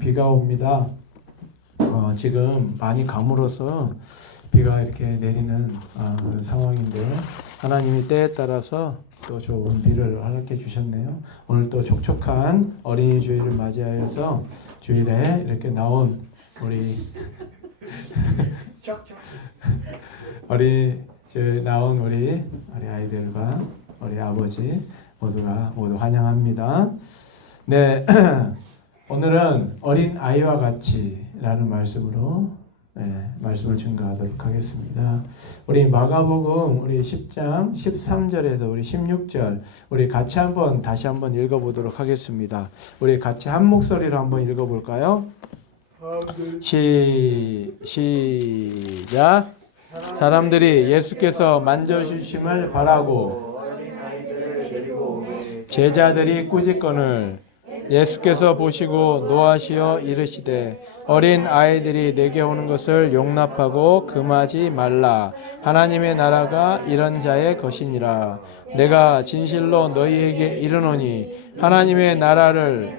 비가 옵니다. 지금 많이 가물어서 비가 이렇게 내리는 그런 상황인데요. 하나님이 때에 따라서 또 좋은 비를 허락해 주셨네요. 오늘 또 촉촉한 어린이 주일을 맞이하여서 주일에 이렇게 나온 우리 나온 우리 아이들과 우리 아버지 모두 환영합니다. 네. 오늘은 어린 아이와 같이라는 말씀으로 말씀을 증거하도록 하겠습니다. 우리 마가복음 우리 10장 13절에서 우리 16절 우리 같이 다시 한번 읽어보도록 하겠습니다. 우리 같이 한 목소리로 한번 읽어볼까요? 시작. 사람들이 예수께서 만져주심을 바라고 제자들이 꾸짖거늘 예수께서 보시고 노하시어 이르시되 어린 아이들이 내게 오는 것을 용납하고 금하지 말라. 하나님의 나라가 이런 자의 것이니라. 내가 진실로 너희에게 이르노니 하나님의 나라를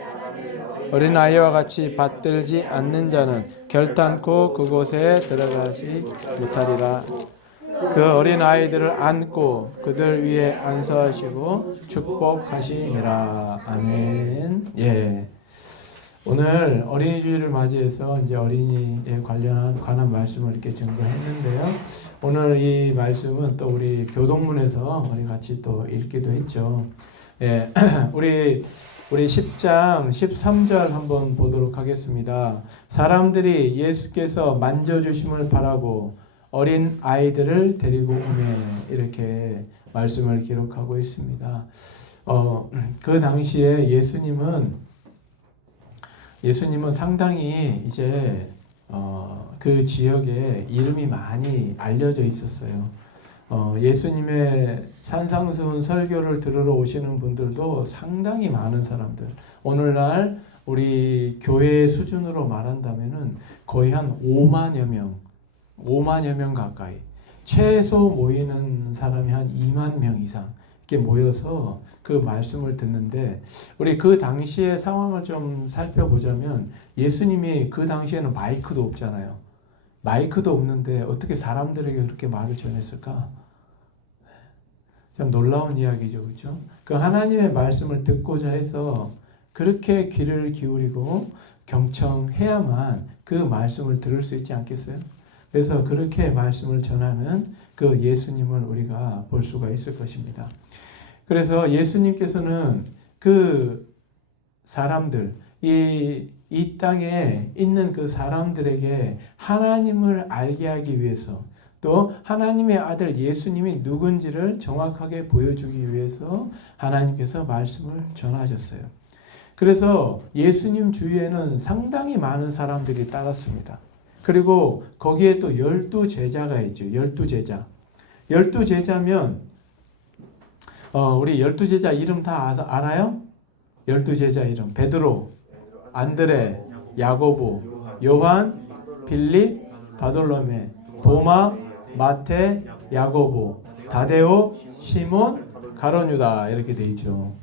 어린아이와 같이 받들지 않는 자는 결단코 그곳에 들어가지 못하리라. 그 어린 아이들을 안고 그들 위에 안수하시고 축복하시니라. 아멘. 예. 오늘 어린이 주일을 맞이해서 이제 어린이에 관한 말씀을 이렇게 증거했는데요. 오늘 이 말씀은 또 우리 교동문에서 우리 같이 또 읽기도 했죠. 예. 우리 10장 13절 한번 보도록 하겠습니다. 사람들이 예수께서 만져주심을 바라고 어린 아이들을 데리고 오매 이렇게 말씀을 기록하고 있습니다. 그 당시에 예수님은 상당히 이제 그 지역에 이름이 많이 알려져 있었어요. 예수님의 산상수훈 설교를 들으러 오시는 분들도 상당히 많은 사람들. 오늘날 우리 교회 수준으로 말한다면은 거의 한 5만여 명 가까이, 최소 모이는 사람이 한 2만 명 이상 이렇게 모여서 그 말씀을 듣는데, 우리 그 당시의 상황을 좀 살펴보자면 예수님이 그 당시에는 마이크도 없잖아요. 마이크도 없는데 어떻게 사람들에게 그렇게 말을 전했을까? 참 놀라운 이야기죠, 그렇죠? 그 하나님의 말씀을 듣고자 해서 그렇게 귀를 기울이고 경청해야만 그 말씀을 들을 수 있지 않겠어요? 그래서 그렇게 말씀을 전하는 그 예수님을 우리가 볼 수가 있을 것입니다. 그래서 예수님께서는 그 사람들, 이 땅에 있는 그 사람들에게 하나님을 알게 하기 위해서, 또 하나님의 아들 예수님이 누군지를 정확하게 보여주기 위해서 하나님께서 말씀을 전하셨어요. 그래서 예수님 주위에는 상당히 많은 사람들이 따랐습니다. 그리고 거기에 또 12제자가 있죠. 12제자. 12제자면 우리 12제자 이름 다 알아요? 12제자 이름. 베드로, 안드레, 야고보, 요한, 빌립, 바돌로메, 도마, 마테, 야고보, 다데오, 시몬, 가룟유다 이렇게 돼 있죠.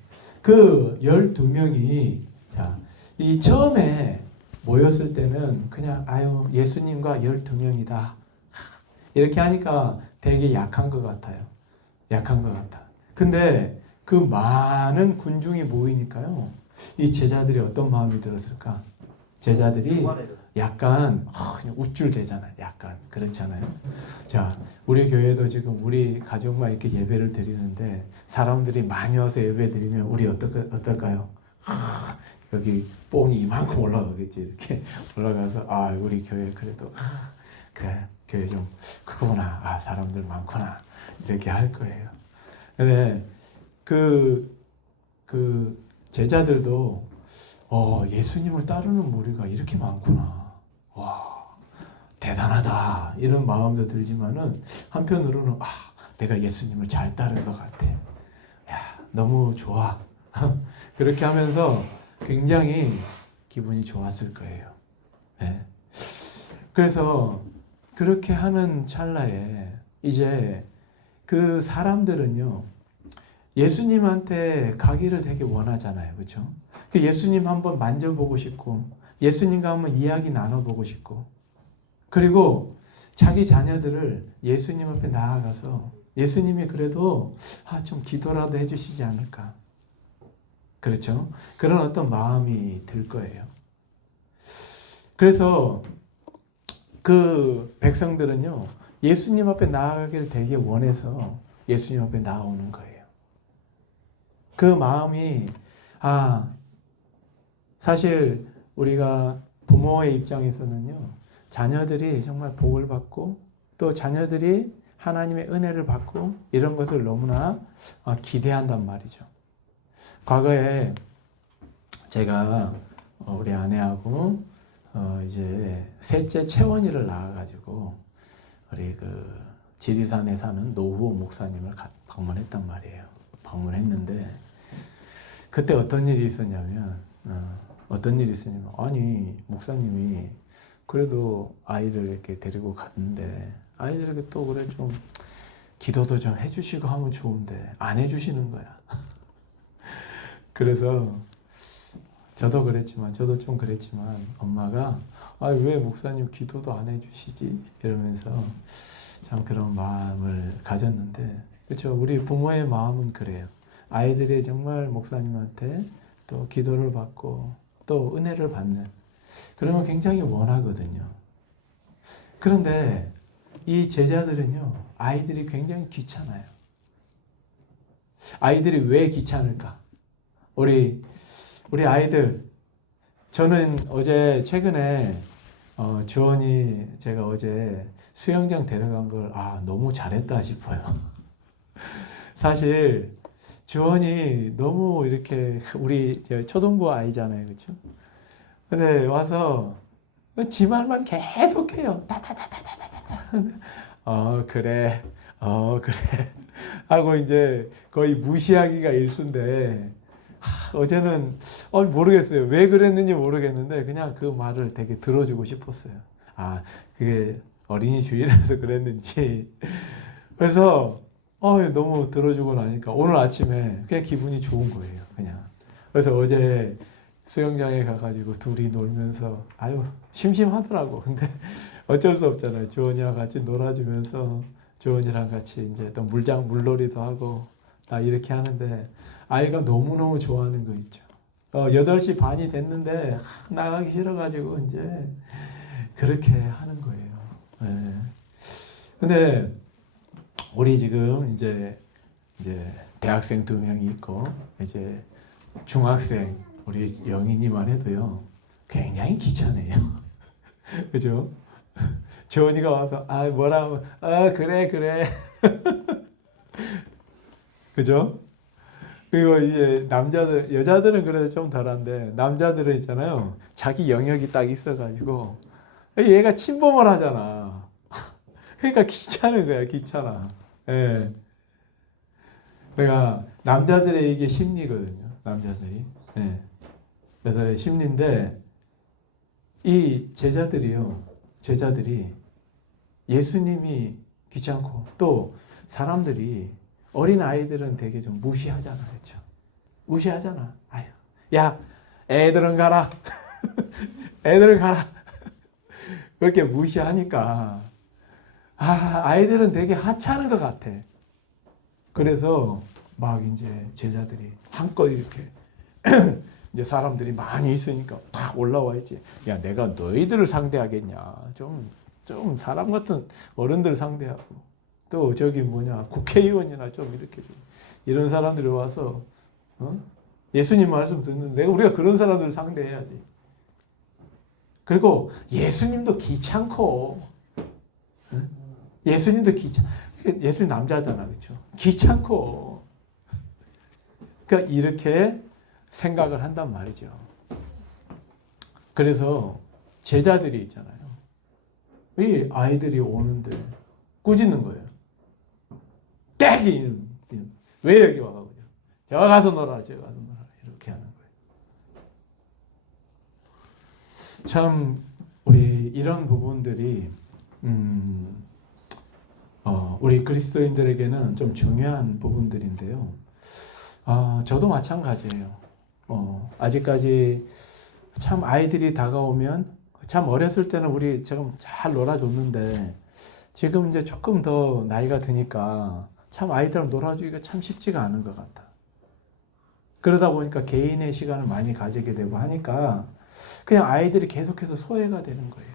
그 12명이 이 처음에 모였을 때는 그냥 예수님과 12명이다 이렇게 하니까 되게 약한 것 같아요. 약한 것 같아. 근데 그 많은 군중이 모이니까요, 이 제자들이 어떤 마음이 들었을까? 제자들이 약간 그냥 우쭐대잖아요. 약간 그렇잖아요. 자, 우리 교회도 지금 우리 가족만 이렇게 예배를 드리는데 사람들이 많이 와서 예배 드리면 우리 어떨까요? 여기 뽕이 이만큼 올라가겠지. 이렇게 올라가서 우리 교회 그래도 그래, 교회 좀 크구나. 사람들 많구나. 이렇게 할 거예요. 근데 그 제자들도 예수님을 따르는 무리가 이렇게 많구나. 와, 대단하다. 이런 마음도 들지만은 한편으로는 내가 예수님을 잘 따른 것 같아. 야, 너무 좋아. 그렇게 하면서 굉장히 기분이 좋았을 거예요. 네. 그래서 그렇게 하는 찰나에 이제 그 사람들은요, 예수님한테 가기를 되게 원하잖아요. 그렇죠? 그 예수님 한번 만져보고 싶고 예수님과 한번 이야기 나눠보고 싶고 그리고 자기 자녀들을 예수님 앞에 나아가서 예수님이 그래도 좀 기도라도 해주시지 않을까. 그렇죠? 그런 어떤 마음이 들 거예요. 그래서 그 백성들은요, 예수님 앞에 나아가기를 되게 원해서 예수님 앞에 나아오는 거예요. 그 마음이, 사실 우리가 부모의 입장에서는요, 자녀들이 정말 복을 받고 또 자녀들이 하나님의 은혜를 받고 이런 것을 너무나 기대한단 말이죠. 과거에 제가 우리 아내하고 이제 셋째 채원이를 낳아가지고 우리 그 지리산에 사는 노후호 목사님을 방문했단 말이에요. 방문했는데 그때 어떤 일이 있었냐면 아니 목사님이 그래도 아이를 이렇게 데리고 갔는데 아이들에게 또 그래 좀 기도도 좀 해주시고 하면 좋은데 안 해주시는 거야. 그래서 저도 좀 그랬지만 엄마가 왜 목사님 기도도 안 해주시지? 이러면서 참 그런 마음을 가졌는데 그렇죠. 우리 부모의 마음은 그래요. 아이들이 정말 목사님한테 또 기도를 받고 또 은혜를 받는 그런 걸 굉장히 원하거든요. 그런데 이 제자들은요, 아이들이 굉장히 귀찮아요. 아이들이 왜 귀찮을까? 우리 아이들, 저는 최근에 주원이 제가 어제 수영장 데려간 걸 너무 잘했다 싶어요. 사실 주원이 너무 이렇게 우리 초등부 아이잖아요, 그렇죠? 근데 와서 지 말만 계속해요. 그래, 그래 하고 이제 거의 무시하기가 일쑤인데 어제는 모르겠어요. 왜 그랬는지 모르겠는데 그냥 그 말을 되게 들어주고 싶었어요. 그게 어린이 주일에서 그랬는지. 그래서 너무 들어주고 나니까 오늘 아침에 그냥 기분이 좋은 거예요. 그냥. 그래서 어제 수영장에 가가지고 둘이 놀면서 심심하더라고. 근데 어쩔 수 없잖아요. 주원이랑 같이 놀아주면서 주원이랑 같이 이제 또 물놀이도 하고 이렇게 하는데 아이가 너무너무 좋아하는 거 있죠. 8시 반이 됐는데 나가기 싫어가지고 이제 그렇게 하는 거예요. 네. 근데 우리 지금 이제 대학생 2명이 있고 이제 중학생 우리 영인이만 해도요 굉장히 귀찮아요. 그죠? 조은이가 와서 뭐라 하면 그래 그죠? 그리고 이제 여자들은 그래도 좀 덜한데 남자들은 있잖아요. 자기 영역이 딱 있어가지고 얘가 침범을 하잖아. 그러니까 귀찮은 거야, 귀찮아. 예. 그러니까 남자들의 이게 심리거든요. 남자들이. 예. 그래서 심리인데 이 제자들이 예수님이 귀찮고 또 사람들이 어린 아이들은 되게 좀 무시하잖아, 그렇죠? 무시하잖아. 야, 애들은 가라. 애들은 가라. 그렇게 무시하니까 아이들은 되게 하찮은 것 같아. 그래서 막 이제 제자들이 한껏 이렇게 이제 사람들이 많이 있으니까 딱 올라와 있지. 야, 내가 너희들을 상대하겠냐? 좀 사람 같은 어른들 상대하고 또 국회의원이나 좀 이렇게 이런 사람들이 와서 예수님 말씀 듣는 우리가 그런 사람들을 상대해야지. 그리고 예수님도 귀찮고 예수님 남자잖아, 그렇죠? 귀찮고 그러니까 이렇게 생각을 한단 말이죠. 그래서 제자들이 있잖아요. 이 아이들이 오는데 꾸짖는 거예요. 깨기! 왜 여기 와가지고? 저 가서 놀아, 이렇게 하는 거예요. 참 우리 이런 부분들이 우리 그리스도인들에게는 좀 중요한 부분들인데요. 저도 마찬가지예요. 아직까지 참 아이들이 다가오면 참 어렸을 때는 우리 지금 잘 놀아줬는데 지금 이제 조금 더 나이가 드니까 참 아이들랑 놀아주기가 참 쉽지가 않은 것 같아. 그러다 보니까 개인의 시간을 많이 가지게 되고 하니까 그냥 아이들이 계속해서 소외가 되는 거예요.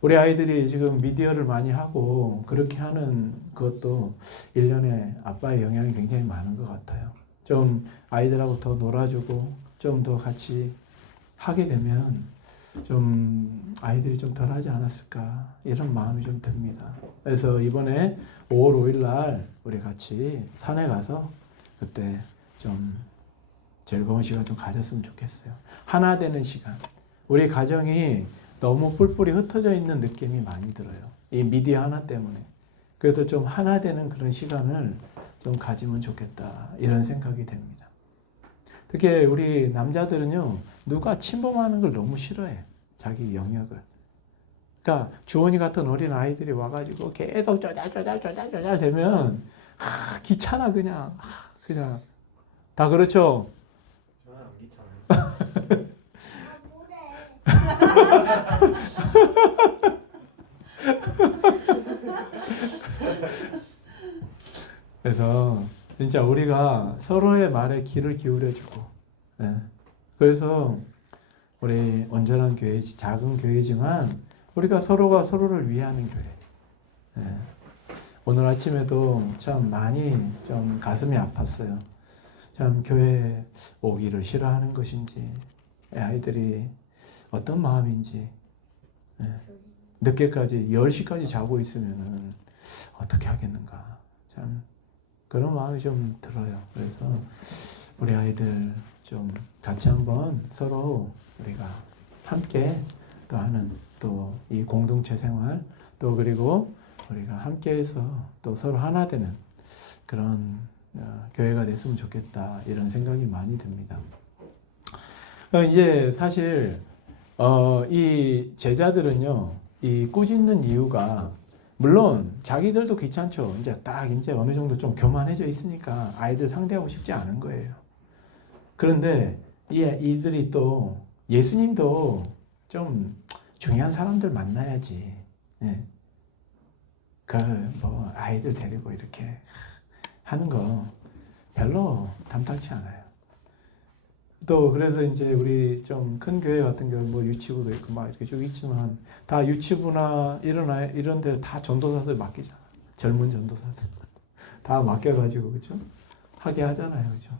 우리 아이들이 지금 미디어를 많이 하고 그렇게 하는 것도 일련의 아빠의 영향이 굉장히 많은 것 같아요. 좀 아이들하고 더 놀아주고 좀 더 같이 하게 되면 좀 아이들이 좀 덜하지 않았을까 이런 마음이 좀 듭니다. 그래서 이번에 5월 5일 날 우리 같이 산에 가서 그때 좀 즐거운 시간 좀 가졌으면 좋겠어요. 하나 되는 시간. 우리 가정이 너무 뿔뿔이 흩어져 있는 느낌이 많이 들어요. 이 미디어 하나 때문에. 그래서 좀 하나 되는 그런 시간을 좀 가지면 좋겠다 이런 생각이 됩니다. 특히 우리 남자들은요, 누가 침범하는 걸 너무 싫어해. 자기 영역을. 그러니까 주원이 같은 어린 아이들이 와가지고 계속 쪼잘쪼잘 되면 귀찮아 그냥. 그냥 다 그렇죠. 저는 안 귀찮아요. 그래서 진짜 우리가 서로의 말에 귀를 기울여주고, 예. 그래서 우리 온전한 교회, 작은 교회지만 우리가 서로가 서로를 위하는 교회. 예. 오늘 아침에도 참 많이 좀 가슴이 아팠어요. 참 교회 오기를 싫어하는 것인지, 아이들이 어떤 마음인지, 예. 늦게까지 10시까지 자고 있으면은 어떻게 하겠는가. 참 그런 마음이 좀 들어요. 그래서 우리 아이들 좀 같이 한번 서로 우리가 함께 또 하는 또 이 공동체 생활 또 그리고 우리가 함께해서 또 서로 하나 되는 그런 교회가 됐으면 좋겠다 이런 생각이 많이 듭니다. 이제 사실 이 제자들은요 이 꾸짖는 이유가 물론 자기들도 귀찮죠. 이제 어느 정도 좀 교만해져 있으니까 아이들 상대하고 싶지 않은 거예요. 그런데 이들이 또 예수님도 좀 중요한 사람들 만나야지. 예. 뭐 아이들 데리고 이렇게 하는 거 별로 탐탁치 않아요. 또 그래서 이제 우리 좀 큰 교회 같은 경우 뭐 유치부도 있고 막 이렇게 쭉 있지만 다 유치부나 이런 데 다 전도사들 맡기잖아. 젊은 전도사들 다 맡겨가지고 그죠? 하게 하잖아요, 그죠?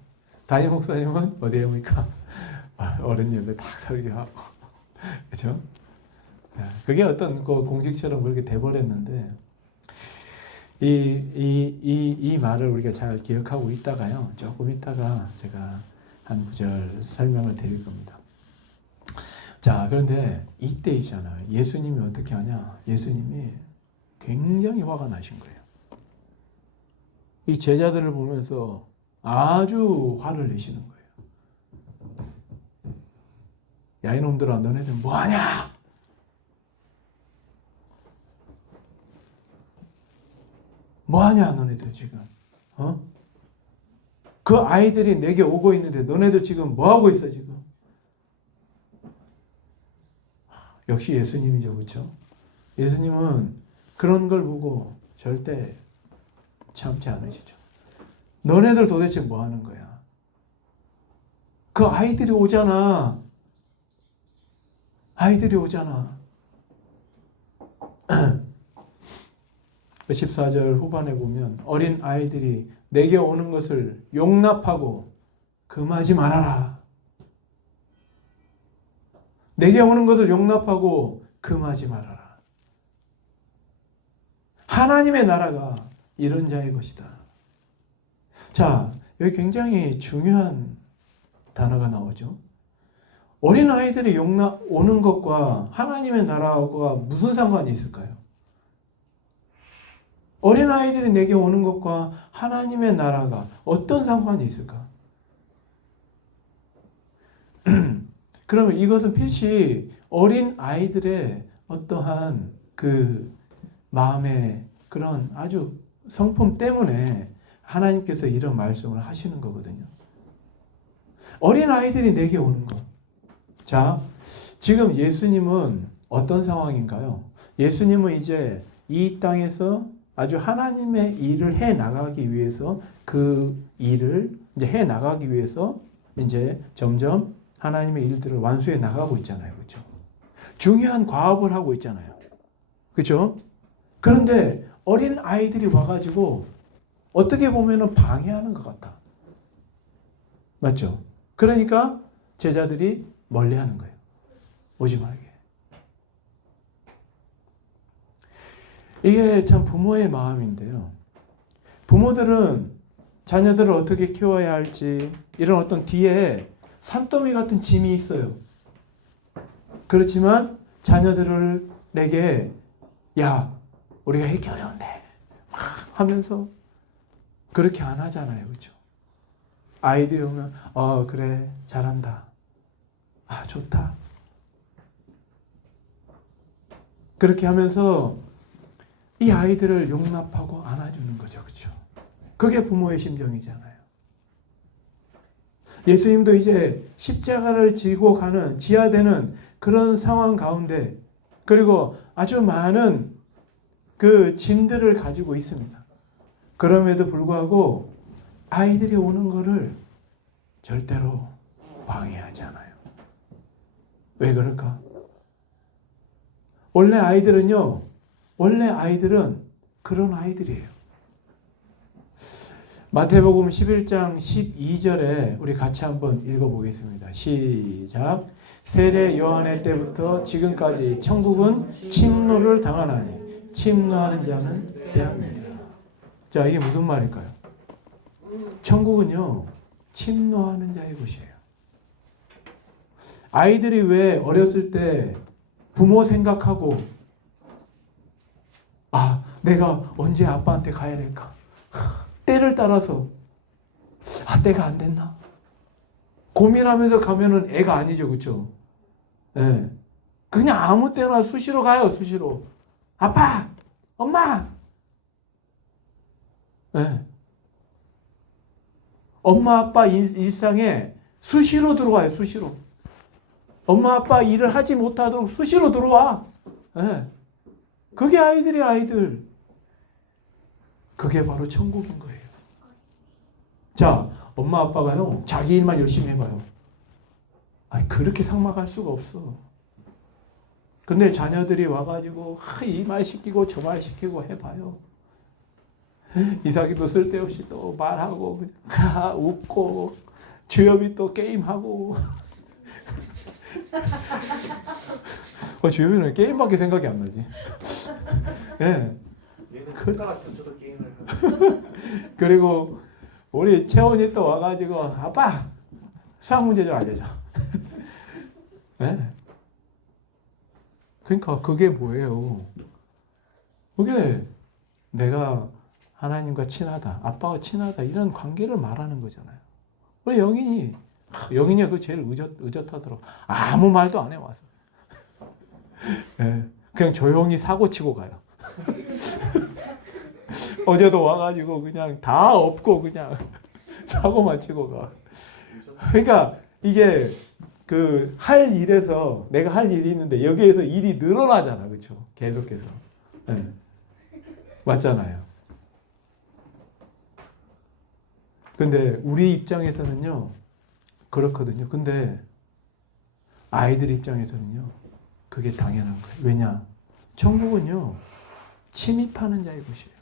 담임 목사님은 어디에 옵니까? 어른 예배 딱 설교하고 그죠? 그게 어떤 그 공직처럼 그렇게 돼버렸는데 이 말을 우리가 잘 기억하고 있다가요. 조금 있다가 제가 한 구절 설명을 드릴 겁니다. 자, 그런데 이때이잖아요. 예수님이 어떻게 하냐? 예수님이 굉장히 화가 나신 거예요. 이 제자들을 보면서 아주 화를 내시는 거예요. 야, 이놈들아, 너네들 뭐하냐? 뭐하냐, 너네들 지금? 그 아이들이 내게 오고 있는데 너네들 지금 뭐하고 있어, 지금? 역시 예수님이죠, 그렇죠? 예수님은 그런 걸 보고 절대 참지 않으시죠. 너네들 도대체 뭐 하는 거야? 그 아이들이 오잖아. 아이들이 오잖아. 14절 후반에 보면 어린 아이들이 내게 오는 것을 용납하고 금하지 말아라. 내게 오는 것을 용납하고 금하지 말아라. 하나님의 나라가 이런 자의 것이다. 자, 여기 굉장히 중요한 단어가 나오죠. 어린 아이들이 오는 것과 하나님의 나라가 무슨 상관이 있을까요? 어린 아이들이 내게 오는 것과 하나님의 나라가 어떤 상관이 있을까? 그러면 이것은 필시 어린 아이들의 어떠한 그 마음의 그런 아주 성품 때문에 하나님께서 이런 말씀을 하시는 거거든요. 어린 아이들이 내게 오는 것. 자, 지금 예수님은 어떤 상황인가요? 예수님은 이제 이 땅에서 아주 하나님의 일을 해 나가기 위해서 그 일을 이제 해 나가기 위해서 이제 점점 하나님의 일들을 완수해 나가고 있잖아요. 그렇죠? 중요한 과업을 하고 있잖아요. 그렇죠? 그런데 어린 아이들이 와가지고 어떻게 보면은 방해하는 것 같아. 맞죠? 그러니까 제자들이 멀리하는 거예요. 오지 말게. 이게 참 부모의 마음인데요. 부모들은 자녀들을 어떻게 키워야 할지 이런 어떤 뒤에 산더미 같은 짐이 있어요. 그렇지만 자녀들에게 야, 우리가 이렇게 어려운데 막 하면서 그렇게 안 하잖아요. 그렇죠? 아이들이 오면 그래 잘한다. 아 좋다. 그렇게 하면서 이 아이들을 용납하고 안아주는 거죠. 그렇죠? 그게 부모의 심정이잖아요. 예수님도 이제 십자가를 지고 가는 지하되는 그런 상황 가운데 그리고 아주 많은 그 짐들을 가지고 있습니다. 그럼에도 불구하고 아이들이 오는 거를 절대로 방해하지 않아요. 왜 그럴까? 원래 아이들은 그런 아이들이에요. 마태복음 11장 12절에 우리 같이 한번 읽어보겠습니다. 시작. 세례 요한의 때부터 지금까지 천국은 침노를 당하나니 침노하는 자는 빼앗느니라. 자, 이게 무슨 말일까요? 천국은요, 침노하는 자의 곳이에요. 아이들이 왜 어렸을 때 부모 생각하고 내가 언제 아빠한테 가야 될까? 때를 따라서 때가 안 됐나? 고민하면서 가면은 애가 아니죠. 그렇죠? 네. 그냥 아무 때나 수시로 가요. 수시로. 아빠! 엄마! 네. 엄마 아빠 일상에 수시로 들어와요. 수시로. 엄마 아빠 일을 하지 못하도록 수시로 들어와. 네. 그게 아이들이 아이들. 그게 바로 천국인 거예요. 자, 엄마 아빠가요, 자기 일만 열심히 해봐요. 그렇게 삭막할 수가 없어. 근데 자녀들이 와가지고 이 말 시키고 저 말 시키고 해봐요. 이삭이도 쓸데없이 또 말하고 웃고 주엽이 또 게임하고 주엽이는 게임밖에 생각이 안 나지. 네. 얘는 손가락 던져도 게임을 그리고 우리 채원이 또 와가지고 아빠 수학 문제 좀 알려줘. 네. 그러니까 그게 뭐예요? 그게 내가 하나님과 친하다, 아빠와 친하다 이런 관계를 말하는 거잖아요. 우리 영인이가 그 제일 의젓하더라고. 아무 말도 안 해 와서. 네. 그냥 조용히 사고 치고 가요. 어제도 와가지고 그냥 다 엎고 그냥 사고만 치고 가. 그러니까 이게 그 할 일에서 내가 할 일이 있는데 여기에서 일이 늘어나잖아. 그렇죠? 계속해서. 네. 맞잖아요. 근데 우리 입장에서는요. 그렇거든요. 근데 아이들 입장에서는요. 그게 당연한 거예요. 왜냐? 천국은요. 침입하는 자의 곳이에요.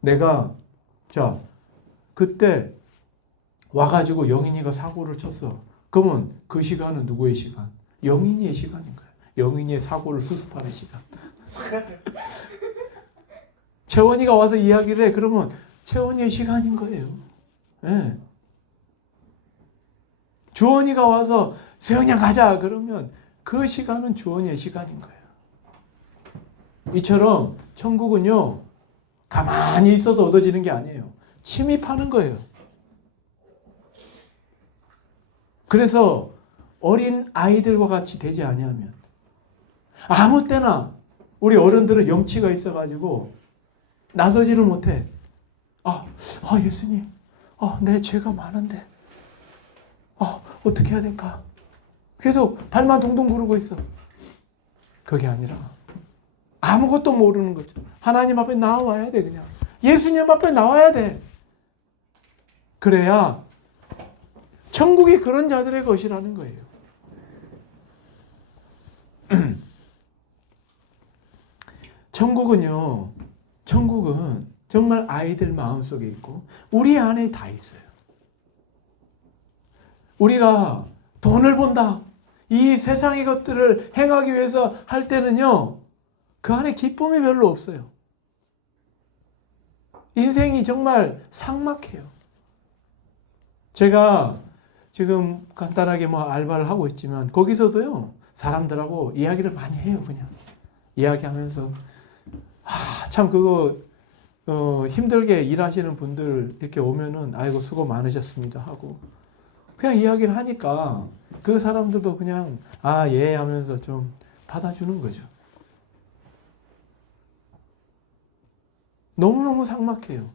내가 자 그때 와가지고 영인이가 사고를 쳤어. 그러면 그 시간은 누구의 시간? 영인이의 시간인 거예요. 영인이의 사고를 수습하는 시간. 채원이가 와서 이야기를 해. 그러면 채원이의 시간인 거예요. 네. 주원이가 와서 수영장 가자. 그러면 그 시간은 주원이의 시간인 거예요. 이처럼 천국은요. 가만히 있어도 얻어지는 게 아니에요. 침입하는 거예요. 그래서 어린 아이들과 같이 되지 아니하면 아무 때나 우리 어른들은 염치가 있어가지고 나서지를 못해. 예수님, 내 죄가 많은데 어떻게 해야 될까? 계속 발만 동동 구르고 있어. 그게 아니라 아무것도 모르는 거죠. 하나님 앞에 나와야 돼. 그냥 예수님 앞에 나와야 돼. 그래야 천국이 그런 자들의 것이라는 거예요. 천국은 정말 아이들 마음속에 있고 우리 안에 다 있어요. 우리가 돈을 번다, 이 세상의 것들을 행하기 위해서 할 때는요, 그 안에 기쁨이 별로 없어요. 인생이 정말 삭막해요. 제가 지금 간단하게 알바를 하고 있지만 거기서도요, 사람들하고 이야기를 많이 해요. 그냥 이야기하면서 참 그거 힘들게 일하시는 분들 이렇게 오면은 아이고 수고 많으셨습니다 하고 그냥 이야기를 하니까 그 사람들도 그냥 예 하면서 좀 받아주는 거죠. 너무너무 삭막해요.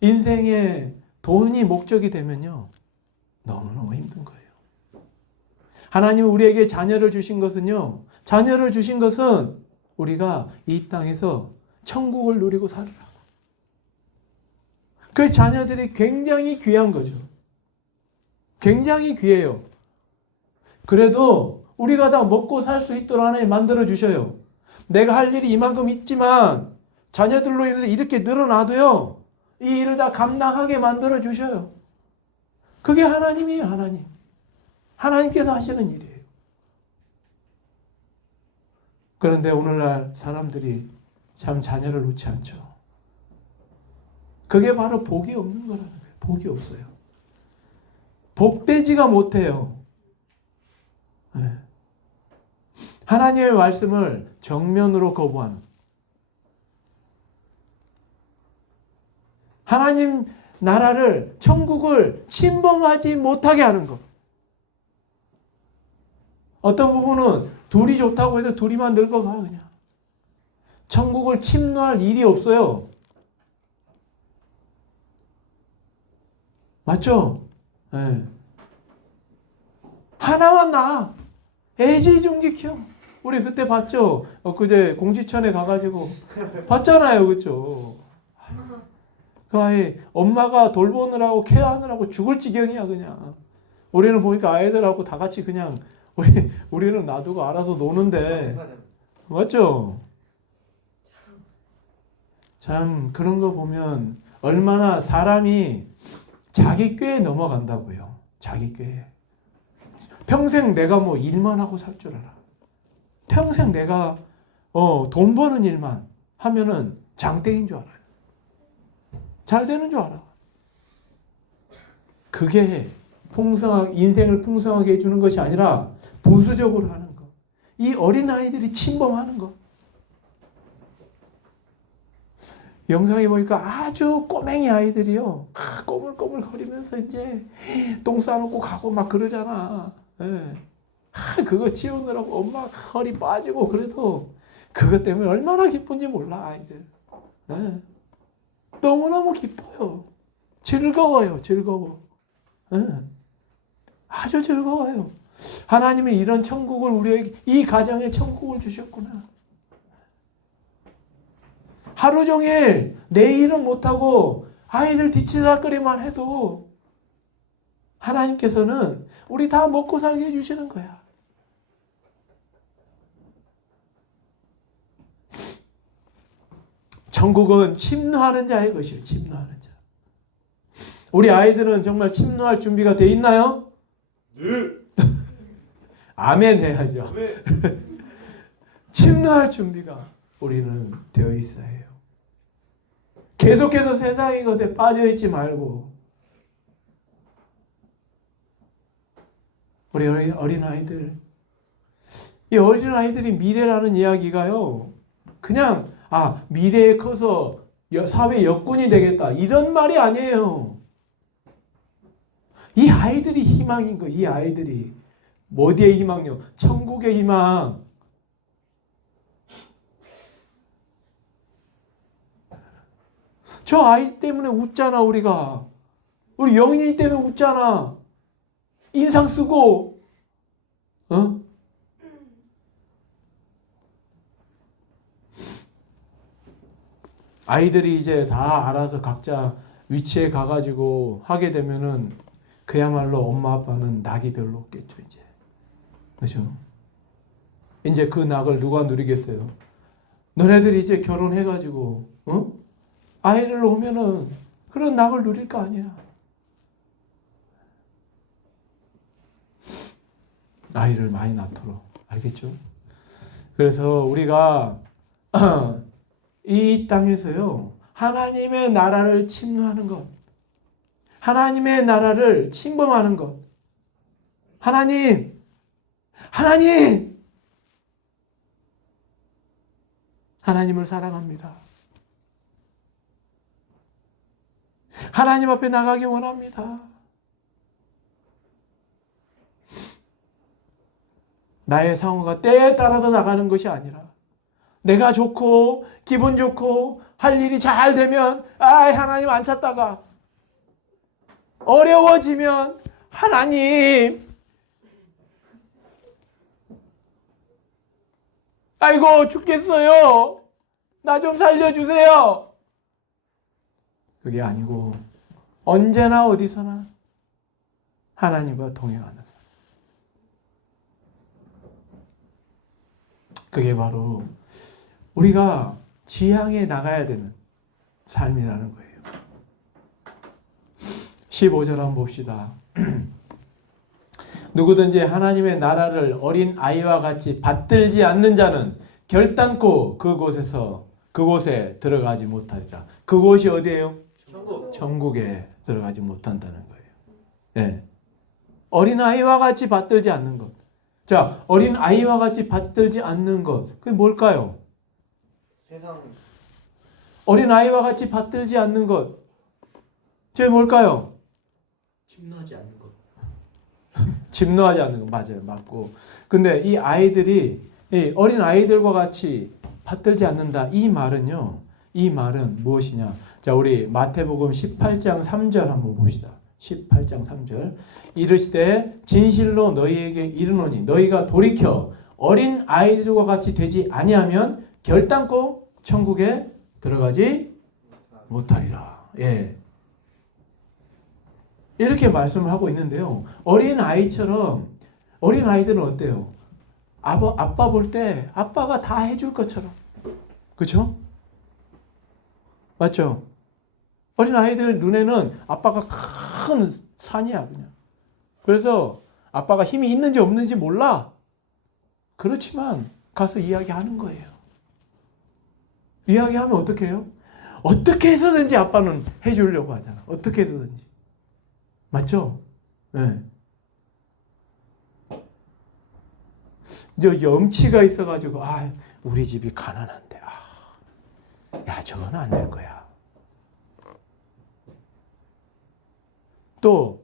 인생에 돈이 목적이 되면요, 너무너무 힘든 거예요. 하나님은 우리에게 자녀를 주신 것은요, 자녀를 주신 것은 우리가 이 땅에서 천국을 누리고 살으라고. 그 자녀들이 굉장히 귀한 거죠. 굉장히 귀해요. 그래도 우리가 다 먹고 살 수 있도록 하나님 만들어 주셔요. 내가 할 일이 이만큼 있지만 자녀들로 인해서 이렇게 늘어나도요, 이 일을 다 감당하게 만들어 주셔요. 그게 하나님이에요. 하나님. 하나님께서 하시는 일이에요. 그런데 오늘날 사람들이 참 자녀를 놓지 않죠. 그게 바로 복이 없는 거라는 거예요. 복이 없어요. 복되지가 못해요. 네. 하나님의 말씀을 정면으로 거부하는, 하나님 나라를, 천국을 침범하지 못하게 하는 것. 어떤 부분은 둘이 좋다고 해도 둘이만 늙어가 그냥. 천국을 침노할 일이 없어요. 맞죠? 네. 하나만 낳아. 애지중지형. 우리 그때 봤죠? 그제 공지천에 가가지고 봤잖아요. 그죠? 그 아이 엄마가 돌보느라고 케어하느라고 죽을 지경이야 그냥. 우리는 보니까 아이들하고 다 같이 그냥 우리는 놔두고 알아서 노는데, 맞죠? 참 그런 거 보면 얼마나 사람이 자기 꾀에 넘어간다고요. 자기 꾀에. 평생 내가 일만 하고 살 줄 알아. 평생 내가 돈 버는 일만 하면은 장땡인 줄 알아요. 잘 되는 줄 알아. 그게 인생을 풍성하게 해주는 것이 아니라 부수적으로 하는 것. 이 어린아이들이 침범하는 것. 영상에 보니까 아주 꼬맹이 아이들이요, 꼬물꼬물 거리면서 이제 똥 싸놓고 가고 막 그러잖아. 예. 그거 치우느라고 엄마 허리 빠지고 그래도 그것 때문에 얼마나 기쁜지 몰라 아이들. 예. 너무너무 기뻐요. 즐거워요. 즐거워. 예. 아주 즐거워요. 하나님이 이런 천국을 우리에게, 이 가정에 천국을 주셨구나. 하루 종일 내 일은 못하고 아이들 뒤치다거리만 해도 하나님께서는 우리 다 먹고 살게 해주시는 거야. 천국은 침노하는 자의 것이에요. 침노하는 자. 우리 아이들은 정말 침노할 준비가 돼 있나요? 네. 아멘 해야죠. 네. 침노할 준비가 우리는 되어 있어야 해요. 계속해서 세상의 것에 빠져있지 말고, 우리 어린아이들, 이 어린아이들이 미래라는 이야기가요, 그냥 미래에 커서 사회 여군이 되겠다 이런 말이 아니에요. 이 아이들이 희망인 거. 이 아이들이 어디의 희망요? 천국의 희망. 저 아이 때문에 웃잖아. 우리가. 우리 영인이 때문에 웃잖아. 인상 쓰고, 아이들이 이제 다 알아서 각자 위치에 가가지고 하게 되면은 그야말로 엄마 아빠는 낙이 별로 없겠죠, 이제. 그죠? 이제 그 낙을 누가 누리겠어요? 너네들이 이제 결혼해가지고, 아이를 오면은 그런 낙을 누릴 거 아니야. 아이를 많이 낳도록. 알겠죠? 그래서 우리가 이 땅에서요, 하나님의 나라를 침노하는 것, 하나님의 나라를 침범하는 것, 하나님을 사랑합니다. 하나님 앞에 나가기 원합니다. 나의 상황과 때에 따라서 나가는 것이 아니라 내가 좋고 기분 좋고 할 일이 잘 되면 하나님 안 찾다가 어려워지면 하나님 아이고 죽겠어요. 나 좀 살려주세요. 그게 아니고 언제나 어디서나 하나님과 동행하는 삶. 그게 바로 우리가 지향해 나가야 되는 삶이라는 거예요. 15절 한번 봅시다. 누구든지 하나님의 나라를 어린 아이와 같이 받들지 않는 자는 결단코 그곳에 들어가지 못하리라. 그곳이 어디예요? 천국에 들어가지 못한다는 거예요. 네. 어린 아이와 같이 받들지 않는 것. 자, 어린 아이와 같이 받들지 않는 것. 그게 뭘까요? 세상 어린 아이와 같이 받들지 않는 것. 저게 뭘까요? 침노하지 않는 것. 침노하지 않는 것. 맞아요. 맞고. 근데 이 아이들이 이 어린 아이들과 같이 받들지 않는다. 이 말은 무엇이냐? 자, 우리 마태복음 18장 3절 한번 봅시다. 18장 3절. 이르시되 진실로 너희에게 이르노니 너희가 돌이켜 어린 아이들과 같이 되지 아니하면 결단코 천국에 들어가지 못하리라. 예. 이렇게 말씀을 하고 있는데요. 어린 아이들은 어때요? 아빠 볼 때 아빠가 다 해줄 것처럼. 그렇죠? 맞죠? 어린 아이들 눈에는 아빠가 큰 산이야, 그냥. 그래서 아빠가 힘이 있는지 없는지 몰라. 그렇지만 가서 이야기하는 거예요. 이야기하면 어떻게 해요? 어떻게 해서든지 아빠는 해주려고 하잖아. 어떻게 해서든지. 맞죠? 네. 염치가 있어가지고, 우리 집이 가난한데, 야, 저건 안 될 거야. 또,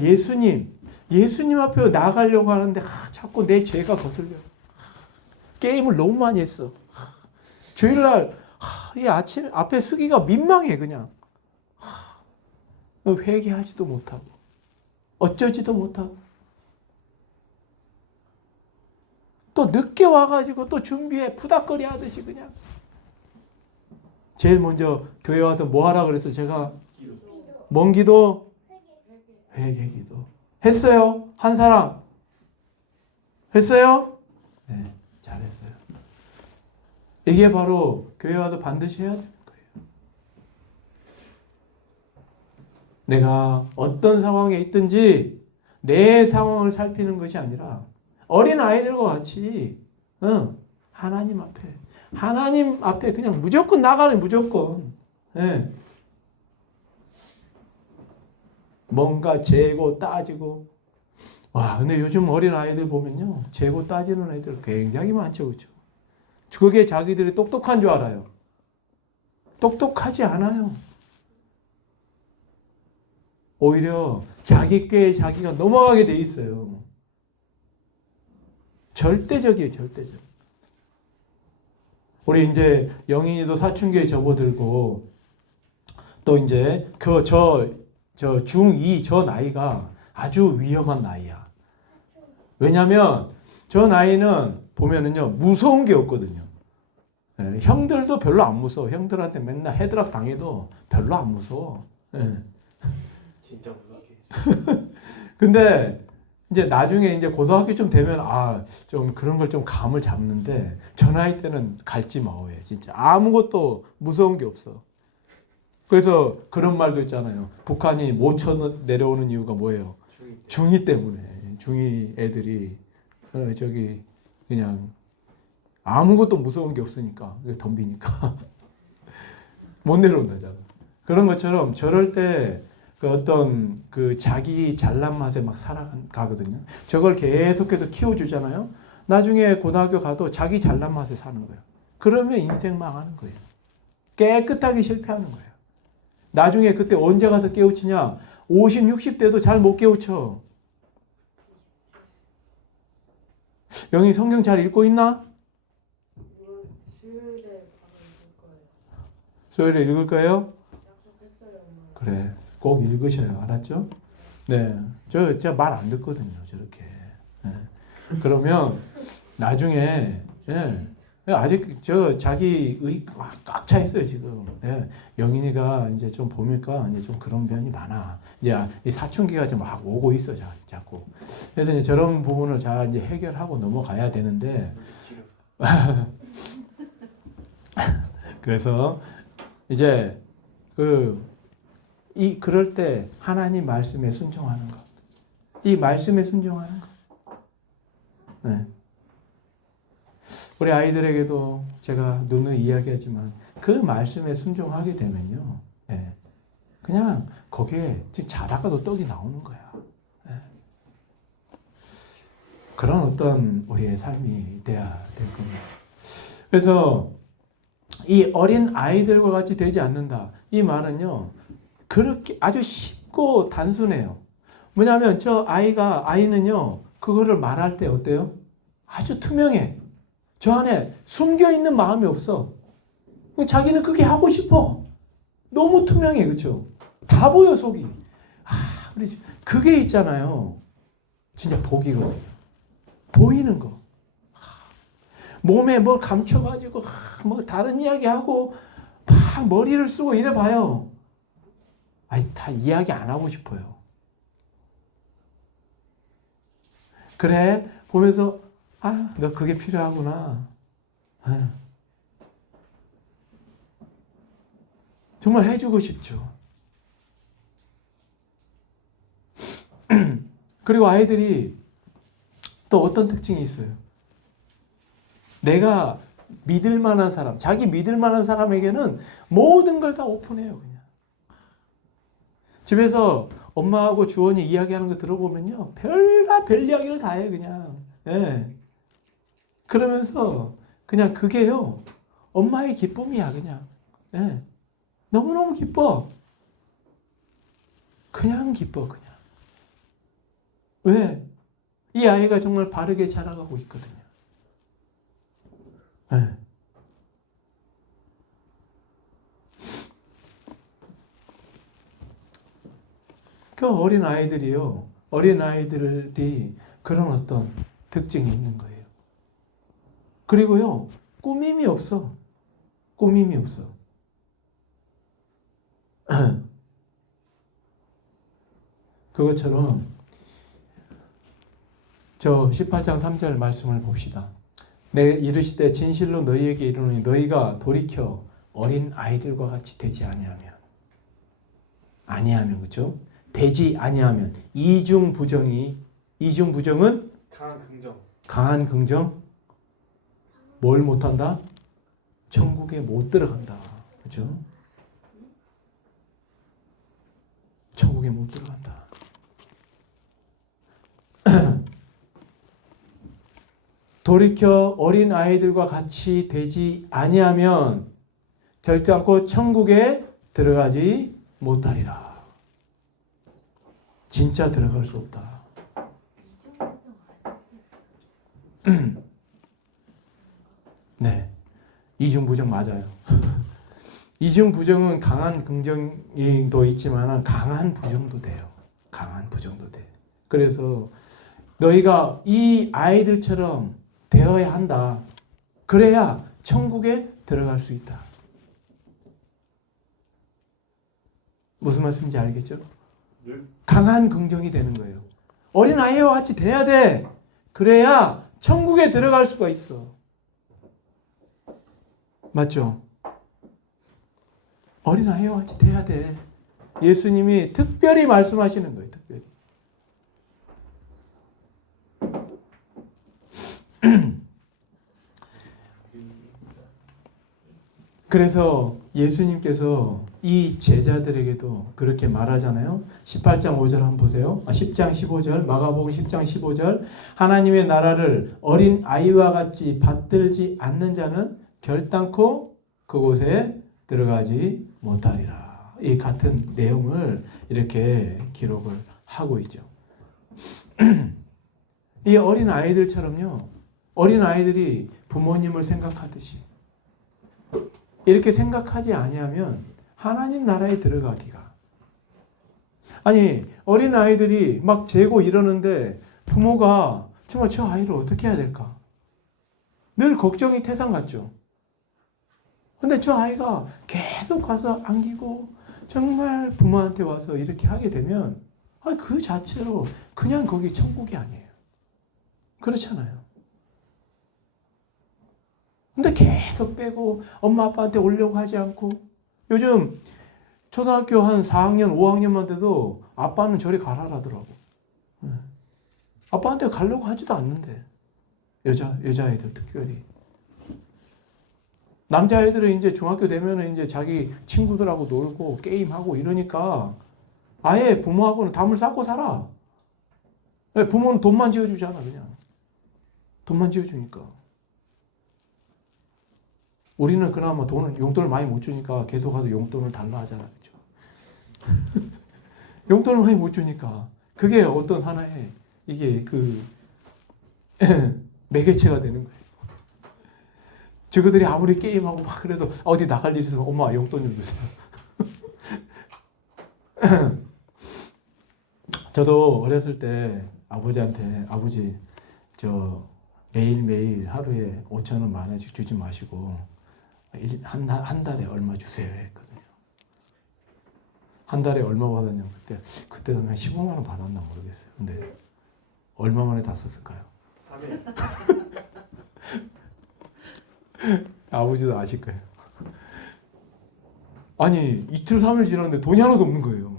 예수님 앞에 나가려고 하는데, 자꾸 내 죄가 거슬려. 게임을 너무 많이 했어. 주일날, 이 아침 앞에 서기가 민망해, 그냥. 회개하지도 못하고, 어쩌지도 못하고. 또 늦게 와가지고 또 준비해 푸닥거리 하듯이 그냥. 제일 먼저 교회 와서 뭐 하라 그래서 제가 뭔 기도? 회개 기도. 했어요? 한 사람? 했어요? 네, 잘했어요. 이게 바로 교회 와서 반드시 해야 되는 거예요. 내가 어떤 상황에 있든지 내 상황을 살피는 것이 아니라 어린 아이들과 같이 하나님 앞에 그냥 무조건 나가는 무조건. 네. 뭔가 재고 따지고. 와, 근데 요즘 어린 아이들 보면요, 재고 따지는 애들 굉장히 많죠, 그렇죠? 그게 자기들이 똑똑한 줄 알아요. 똑똑하지 않아요. 오히려 자기 꾀에 자기가 넘어가게 돼 있어요. 절대적이에요, 절대적. 우리 이제 영인이도 사춘기에 접어들고 또 이제 중2 저 나이가 아주 위험한 나이야. 왜냐하면 저 나이는 보면은요 무서운 게 없거든요. 예, 형들도 별로 안 무서워. 형들한테 맨날 헤드락 당해도 별로 안 무서워. 예. 진짜 무섭게. 근데 이제 나중에 이제 고등학교 좀 되면 좀 그런 걸 좀 감을 잡는데 저 나이 때는 갈지 마오예. 진짜 아무것도 무서운 게 없어. 그래서 그런 말도 있잖아요. 북한이 못 쳐 내려오는 이유가 뭐예요? 중이 때문에. 중이 애들이 저기 그냥 아무것도 무서운 게 없으니까 덤비니까 못 내려온다잖아. 그런 것처럼 저럴 때 그 어떤 그 자기 잘난 맛에 막 살아가거든요. 저걸 계속해서 키워주잖아요. 나중에 고등학교 가도 자기 잘난 맛에 사는 거예요. 그러면 인생 망하는 거예요. 깨끗하게 실패하는 거예요. 나중에 그때 언제 가서 깨우치냐? 50, 60대도 잘 못 깨우쳐. 영희 성경 잘 읽고 있나? 수요일에 읽을 거예요? 그래. 꼭 읽으셔요. 알았죠? 네. 제가 말 안 듣거든요. 저렇게. 네. 그러면 나중에, 예. 아직 자기 꽉 차 있어요, 지금. 예. 영인이가 이제 좀 보니까 이제 좀 그런 면이 많아. 이제 이 사춘기가 좀 막 오고 있어, 자꾸. 그래서 이제 저런 부분을 잘 이제 해결하고 넘어가야 되는데. 그래서 이제 그럴 때 하나님 말씀에 순종하는 것. 이 말씀에 순종하는 것. 네. 우리 아이들에게도 제가 누누이 이야기하지만 그 말씀에 순종하게 되면요. 네. 그냥 거기에 자다가도 떡이 나오는 거야. 네. 그런 어떤 우리의 삶이 돼야 될 겁니다. 그래서 이 어린 아이들과 같이 되지 않는다. 이 말은요. 그렇게 아주 쉽고 단순해요. 뭐냐면 아이는요. 그거를 말할 때 어때요? 아주 투명해. 저 안에 숨겨있는 마음이 없어. 자기는 그게 하고 싶어. 너무 투명해. 그렇죠? 다 보여 속이. 그게 있잖아요. 진짜 복이거든요. 보이는 거. 몸에 뭘 감춰가지고 뭐 다른 이야기하고 막 머리를 쓰고 이래 봐요. 다 이야기 안 하고 싶어요. 그래 보면서 너 그게 필요하구나. 정말 해주고 싶죠. 그리고 아이들이 또 어떤 특징이 있어요. 내가 믿을 만한 사람, 자기 믿을 만한 사람에게는 모든 걸 다 오픈해요. 그냥. 집에서 엄마하고 주원이 이야기하는 거 들어보면요. 별 이야기를 다 해요. 그냥. 예. 그러면서 그냥 그게요. 엄마의 기쁨이야. 그냥. 예. 너무너무 기뻐. 그냥 기뻐. 그냥. 왜? 이 아이가 정말 바르게 자라가고 있거든요. 네. 그 어린 아이들이 그런 어떤 특징이 있는 거예요. 그리고요, 꾸밈이 없어. 꾸밈이 없어. 그것처럼 저 18장 3절 말씀을 봅시다. 내 이르시되 진실로 너희에게 이르노니 너희가 돌이켜 어린 아이들과 같이 되지 아니하면 그렇죠? 되지 아니하면 이중부정은 강한 긍정 뭘 못한다? 천국에 못 들어간다. 그렇죠? 천국에 못 들어간다. 돌이켜 어린 아이들과 같이 되지 아니하면 결단코 천국에 들어가지 못하리라. 진짜 들어갈 수 없다. 네, 이중부정 맞아요. 이중부정은 강한 긍정도 있지만 강한 부정도 돼요. 강한 부정도 돼. 그래서 너희가 이 아이들처럼 되어야 한다. 그래야 천국에 들어갈 수 있다. 무슨 말씀인지 알겠죠? 강한 긍정이 되는 거예요. 어린아이와 같이 돼야 돼. 그래야 천국에 들어갈 수가 있어. 맞죠? 어린아이와 같이 돼야 돼. 예수님이 특별히 말씀하시는 거예요. 특별히. 그래서 예수님께서 이 제자들에게도 그렇게 말하잖아요. 18장 5절 한번 보세요. 10장 15절, 마가복음 10장 15절. 하나님의 나라를 어린 아이와 같이 받들지 않는 자는 결단코 그곳에 들어가지 못하리라. 이 같은 내용을 이렇게 기록을 하고 있죠. 이 어린 아이들처럼요. 어린 아이들이 부모님을 생각하듯이 이렇게 생각하지 아니하면 하나님 나라에 들어가기가. 아니 어린 아이들이 막 재고 이러는데 부모가 정말 저 아이를 어떻게 해야 될까? 늘 걱정이 태산 같죠. 근데 저 아이가 계속 가서 안기고 정말 부모한테 와서 이렇게 하게 되면 그 자체로 그냥 거기 천국이 아니에요. 그렇잖아요. 근데 계속 빼고 엄마 아빠한테 오려고 하지 않고 요즘 초등학교 한 4학년 5학년만 돼도 아빠는 저리 가라라더라고. 아빠한테 가려고 하지도 않는데 여자애들 특별히. 남자애들은 이제 중학교 되면은 이제 자기 친구들하고 놀고 게임하고 이러니까 아예 부모하고는 담을 쌓고 살아. 부모는 돈만 지어주잖아 그냥. 돈만 지어주니까. 우리는 그나마 용돈을 많이 못 주니까 계속 가서 용돈을 달라 하잖아. 그렇죠? 용돈을 많이 못 주니까. 그게 어떤 하나의 이게 매개체가 되는 거예요. 저그들이 아무리 게임하고 막 그래도 어디 나갈 일 있으면 엄마 용돈 좀 주세요. 저도 어렸을 때 아버지한테 아버지 저 매일매일 하루에 5,000원 10,000원씩 주지 마시고 한 달에 얼마 주세요 했거든요. 한 달에 얼마 받았냐면 그때는 한 15만 원 받았나 모르겠어요. 근데 얼마 만에 다 썼을까요? 3일. 아버지도 아실 거예요. 아니 이틀 3일 지났는데 돈이 하나도 없는 거예요.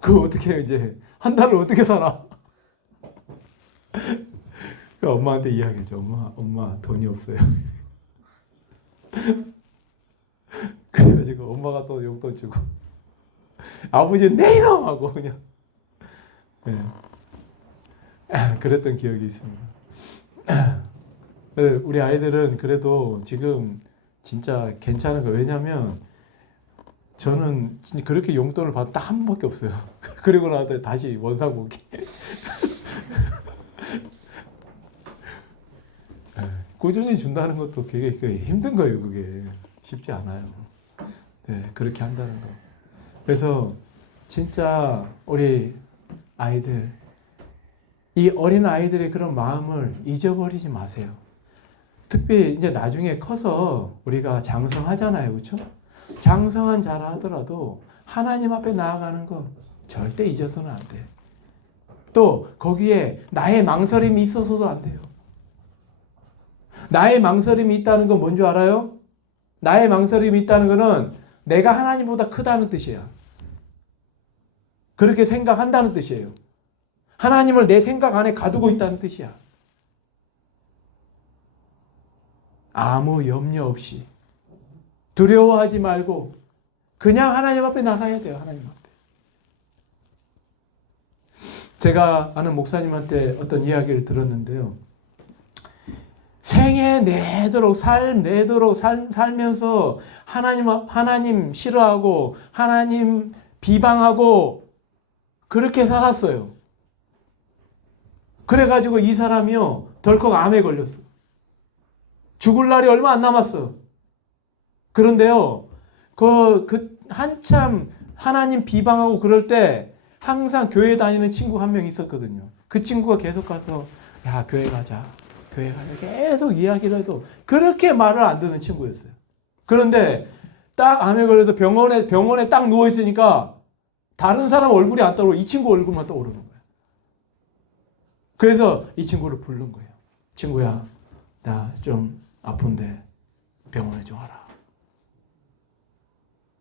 그거 어떻게 이제 한 달을 어떻게 살아? 엄마한테 이야기하죠. 엄마 돈이 없어요. 그래가지고 엄마가 또 용돈 주고 아버지는 내일어 하고 그냥 그랬던 기억이 있습니다. 우리 아이들은 그래도 지금 진짜 괜찮은 거. 왜냐면 저는 그렇게 용돈을 받은 딱 한 번밖에 없어요. 그리고 나서 다시 원상복귀. 꾸준히 준다는 것도 되게 힘든 거예요. 그게 쉽지 않아요. 네, 그렇게 한다는 거. 그래서 진짜 우리 아이들, 이 어린 아이들의 그런 마음을 잊어버리지 마세요. 특히 이제 나중에 커서 우리가 장성하잖아요, 그렇죠? 장성한 자라 하더라도 하나님 앞에 나아가는 거 절대 잊어서는 안 돼. 또 거기에 나의 망설임이 있어서도 안 돼요. 나의 망설임이 있다는 건 뭔 줄 알아요? 나의 망설임이 있다는 거는 내가 하나님보다 크다는 뜻이야. 그렇게 생각한다는 뜻이에요. 하나님을 내 생각 안에 가두고 있다는 뜻이야. 아무 염려 없이 두려워하지 말고 그냥 하나님 앞에 나가야 돼요. 하나님 앞에. 제가 아는 목사님한테 어떤 이야기를 들었는데요. 생애 내도록 살면서 하나님 싫어하고 하나님 비방하고 그렇게 살았어요. 그래가지고 이 사람이요 덜컥 암에 걸렸어. 죽을 날이 얼마 안 남았어. 그런데요, 한참 하나님 비방하고 그럴 때 항상 교회 다니는 친구 한 명 있었거든요. 그 친구가 계속 가서 야 교회 가자. 교회 가자. 계속 이야기를 해도 그렇게 말을 안 듣는 친구였어요. 그런데 딱 암에 걸려서 병원에 딱 누워 있으니까 다른 사람 얼굴이 안 떠오르고 이 친구 얼굴만 떠오르는 거예요. 그래서 이 친구를 부른 거예요. 친구야, 나 좀 아픈데 병원에 좀 와라.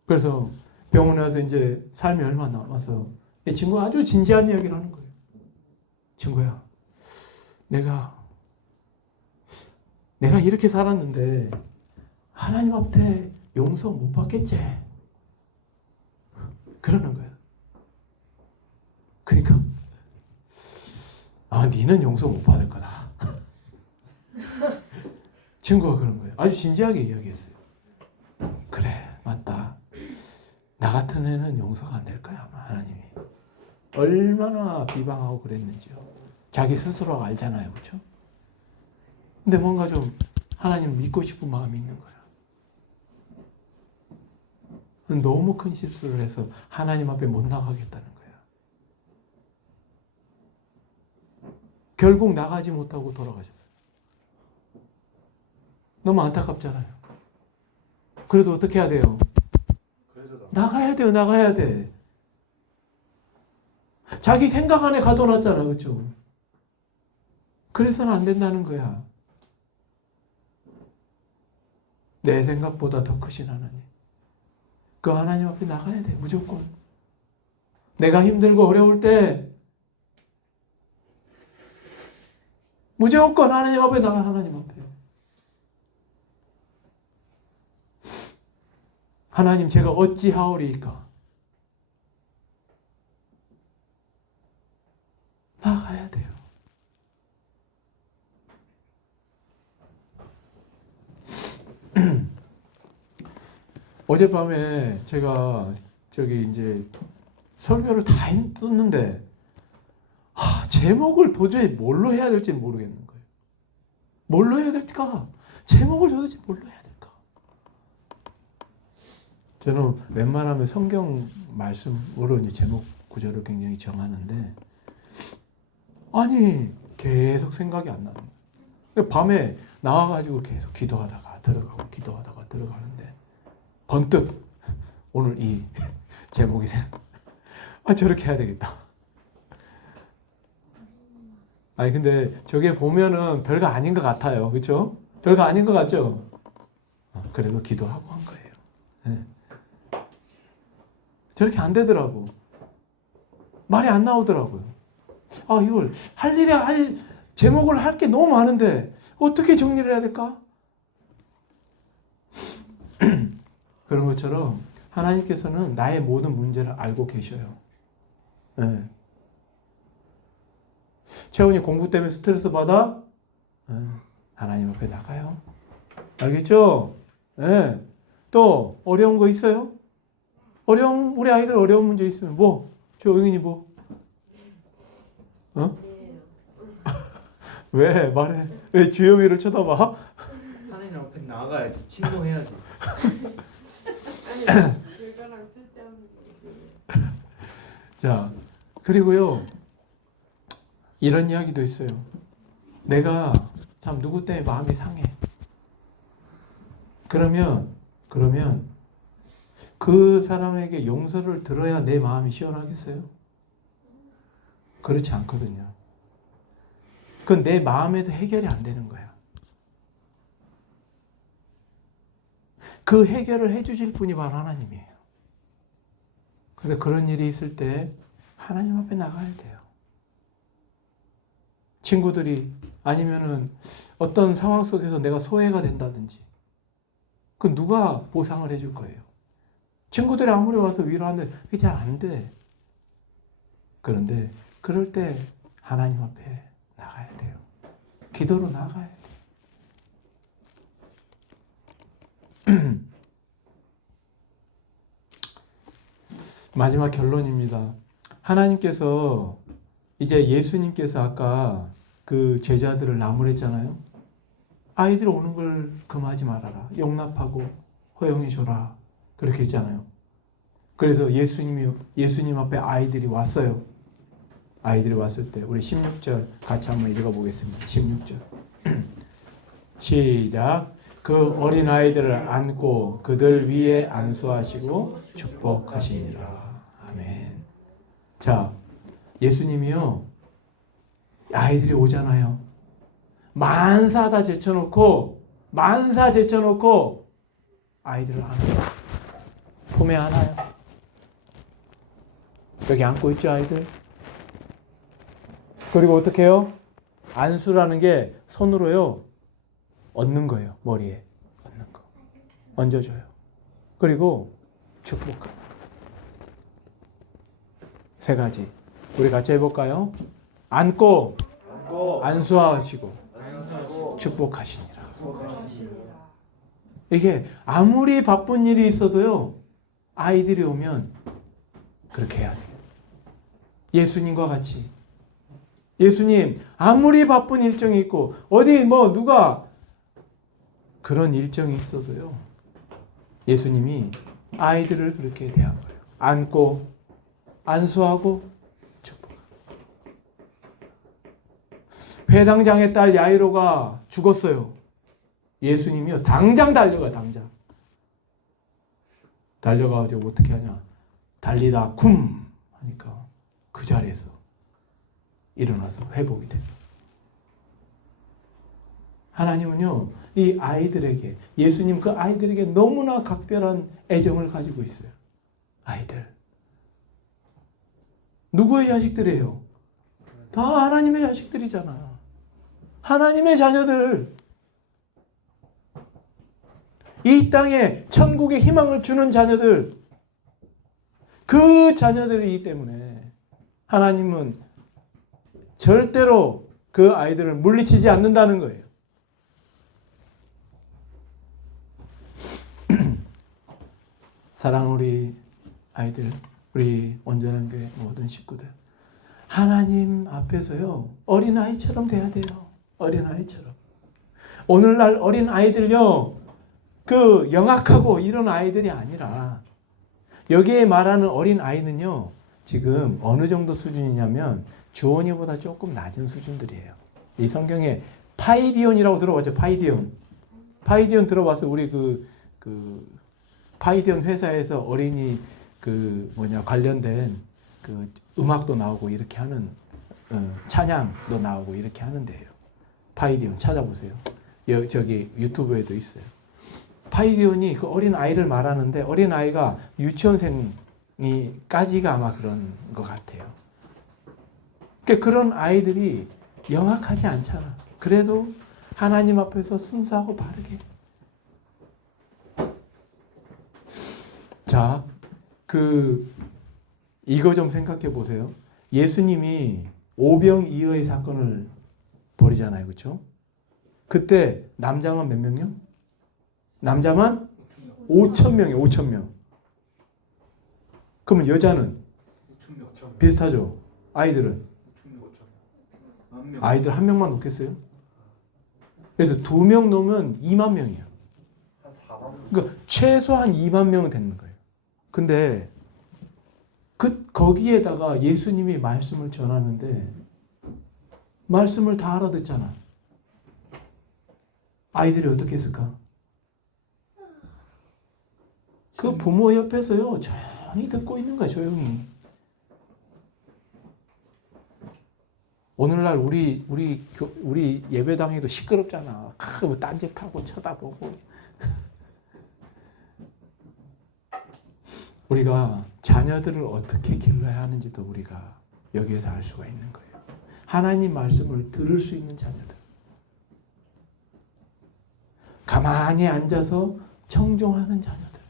그래서 병원에 와서 이제 삶이 얼마 남아서 이 친구가 아주 진지한 이야기를 하는 거예요. 친구야, 내가 이렇게 살았는데 하나님 앞에 용서 못 받겠지? 그러는 거예요. 그러니까 니는 용서 못 받을 거다. 친구가 그런 거예요. 아주 진지하게 이야기했어요. 그래, 맞다. 나 같은 애는 용서가 안 될 거야, 아마 하나님이. 얼마나 비방하고 그랬는지요. 자기 스스로가 알잖아요, 그렇죠? 근데 뭔가 좀 하나님 믿고 싶은 마음이 있는 거야. 너무 큰 실수를 해서 하나님 앞에 못 나가겠다는 거야. 결국 나가지 못하고 돌아가셨어요. 너무 안타깝잖아요. 그래도 어떻게 해야 돼요? 나가야 돼요. 나가야 돼. 자기 생각 안에 가둬놨잖아. 그렇죠? 그래서는 안 된다는 거야. 내 생각보다 더 크신 하나님. 그 하나님 앞에 나가야 돼. 무조건. 내가 힘들고 어려울 때 무조건 하나님 앞에 나가. 하나님 앞에. 하나님, 제가 어찌하오리이까? 나가야 돼요. 어젯밤에 제가 이제 설교를 다 했는데 제목을 도저히 뭘로 해야 될지 모르겠는 거예요. 뭘로 해야 될까? 제목을 도대체 뭘로 해야 될까? 저는 웬만하면 성경 말씀으로 이제 제목 구절을 굉장히 정하는데 계속 생각이 안 나는 거예요. 밤에 나와가지고 계속 기도하다가 들어가고 기도하다가 들어가는데 번뜩 오늘 이 제목이 저렇게 해야 되겠다. 근데 저게 보면은 별거 아닌 것 같아요. 그렇죠? 별거 아닌 것 같죠? 그래도 기도하고 한 거예요. 네. 저렇게 안 되더라고. 말이 안 나오더라고요. 이걸 제목을 할 게 너무 많은데 어떻게 정리를 해야 될까? 그런 것처럼 하나님께서는 나의 모든 문제를 알고 계셔요. 네. 채원이 공부 때문에 스트레스 받아? 하나님 앞에 나가요. 알겠죠? 네. 또 어려운 거 있어요? 우리 아이들 어려운 문제 있으면 조용히 왜? 말해. 왜 주여위를 쳐다봐? 하나님 앞에 나가야지. 침동해야지. 불가랑 쓸데없는 얘기. 자, 그리고요. 이런 이야기도 있어요. 내가 참 누구 때문에 마음이 상해. 그러면 그 사람에게 용서를 들어야 내 마음이 시원하겠어요? 그렇지 않거든요. 그건 내 마음에서 해결이 안 되는 거야. 그 해결을 해주실 분이 바로 하나님이에요. 그런데 그런 일이 있을 때 하나님 앞에 나가야 돼요. 친구들이 아니면은 어떤 상황 속에서 내가 소외가 된다든지 그 누가 보상을 해줄 거예요? 친구들이 아무리 와서 위로하는데 그게 잘 안 돼. 그런데 그럴 때 하나님 앞에 나가야 돼요. 기도로 나가야 돼요. 마지막 결론입니다. 하나님께서 이제 예수님께서 아까 그 제자들을 나무랬잖아요. 아이들 오는 걸 금하지 말아라. 용납하고 허용해 줘라. 그렇게 했잖아요. 그래서 예수님 앞에 아이들이 왔어요. 아이들이 왔을 때 우리 16절 같이 한번 읽어보겠습니다. 16절 시작. 그 어린 아이들을 안고 그들 위에 안수하시고 축복하시니라. 아멘. 자, 예수님이요, 아이들이 오잖아요. 만사 다 제쳐놓고 아이들을 안아요. 품에 안아요. 여기 안고 있죠, 아이들? 그리고 어떻게 해요? 안수라는 게 손으로요, 얹는 거예요. 머리에 얹는 거. 얹어줘요. 그리고 축복합니다. 세 가지. 우리 같이 해볼까요? 안고, 안수하시고, 축복하시니라. 이게 아무리 바쁜 일이 있어도요, 아이들이 오면 그렇게 해야 돼요. 예수님과 같이. 예수님, 아무리 바쁜 일정이 있고, 어디 누가 그런 일정이 있어도요, 예수님이 아이들을 그렇게 대한 거예요. 안고, 안수하고, 축복하고. 회당장의 딸 야이로가 죽었어요. 예수님이요, 당장 당장. 달려가지고 어떻게 하냐. 달리다 쿰! 하니까 그 자리에서 일어나서 회복이 됩니다. 하나님은요, 이 아이들에게, 예수님 그 아이들에게 너무나 각별한 애정을 가지고 있어요. 아이들. 누구의 자식들이에요? 다 하나님의 자식들이잖아. 하나님의 자녀들. 이 땅에 천국의 희망을 주는 자녀들. 그 자녀들이기 때문에 하나님은 절대로 그 아이들을 물리치지 않는다는 거예요. 사랑하는 우리 아이들, 우리 온전한 교회 모든 식구들, 하나님 앞에서요, 어린아이처럼 돼야 돼요. 어린아이처럼. 오늘날 어린아이들요, 그 영악하고 이런 아이들이 아니라, 여기에 말하는 어린아이는요, 지금 어느 정도 수준이냐면 주원이보다 조금 낮은 수준들이에요. 이 성경에 파이디온이라고 들어봤죠? 파이디온 들어봐서 우리 파이디온 회사에서 어린이 관련된 그 음악도 나오고 이렇게 하는 찬양도 나오고 이렇게 하는 데예요. 파이디온 찾아보세요. 저기 유튜브에도 있어요. 파이디온이 그 어린 아이를 말하는데, 어린 아이가 유치원생이까지가 아마 그런 것 같아요. 그러니까 그런 아이들이 영악하지 않잖아. 그래도 하나님 앞에서 순수하고 바르게. 자, 이거 좀 생각해 보세요. 예수님이 오병이어의 사건을 벌이잖아요. 그렇죠? 그때 남자만 몇 명이요? 남자만 5,000명이에요. 5,000명. 그러면 여자는 비슷하죠? 아이들은? 아이들 한 명만 놓겠어요? 그래서 2명 놓으면 2만 명이에요. 그러니까 최소한 2만 명은 되는 거예요. 근데 거기에다가 예수님이 말씀을 전하는데 말씀을 다 알아듣잖아. 아이들이 어떻게 했을까? 그 부모 옆에서요, 조용히 듣고 있는 거야, 조용히. 오늘날 우리 예배당에도 시끄럽잖아. 딴짓하고 쳐다보고. 우리가 자녀들을 어떻게 길러야 하는지도 우리가 여기에서 알 수가 있는 거예요. 하나님 말씀을 들을 수 있는 자녀들. 가만히 앉아서 청종하는 자녀들.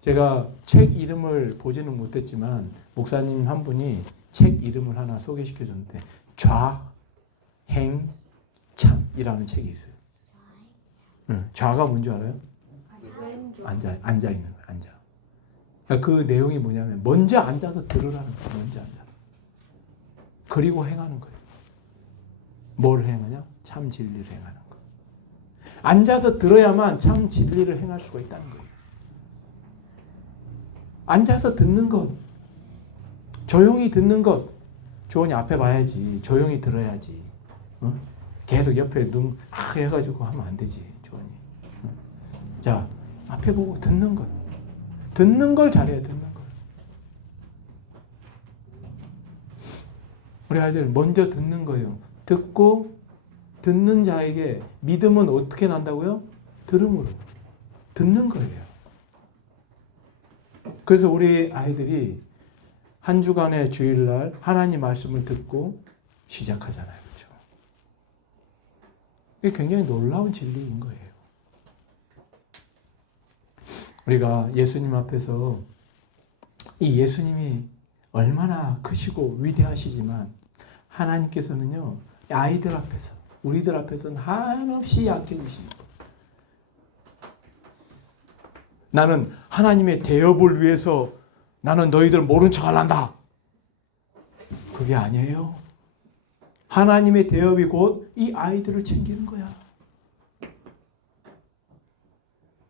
제가 책 이름을 보지는 못했지만 목사님 한 분이 책 이름을 하나 소개시켜 줬는데 좌행참이라는 책이 있어요. 좌가 뭔지 알아요? 앉아 있는 거예요. 앉아. 그러니까 그 내용이 뭐냐면 먼저 앉아서 들으라는 거예요. 먼저 앉아. 그리고 행하는 거예요. 뭘 행하냐? 참 진리를 행하는 거. 앉아서 들어야만 참 진리를 행할 수가 있다는 거예요. 앉아서 듣는 것, 조용히 듣는 것. 조언이 앞에 봐야지. 조용히 들어야지. 어? 계속 옆에 눈 해가지고 하면 안 되지. 조언이. 자, 앞에 보고 듣는 것. 듣는 걸 잘해야 듣는 걸. 우리 아이들 먼저 듣는 거예요. 듣고 듣는 자에게 믿음은 어떻게 난다고요? 들음으로. 듣는 거예요. 그래서 우리 아이들이 한 주간의 주일날 하나님 말씀을 듣고 시작하잖아요. 그렇죠? 이게 굉장히 놀라운 진리인 거예요. 우리가 예수님 앞에서 이 예수님이 얼마나 크시고 위대하시지만 하나님께서는요, 아이들 앞에서, 우리들 앞에서는 한없이 약해지십니다. 나는 하나님의 대업을 위해서 나는 너희들 모른 척 안 한다. 그게 아니에요. 하나님의 대업이 곧 이 아이들을 챙기는 거야.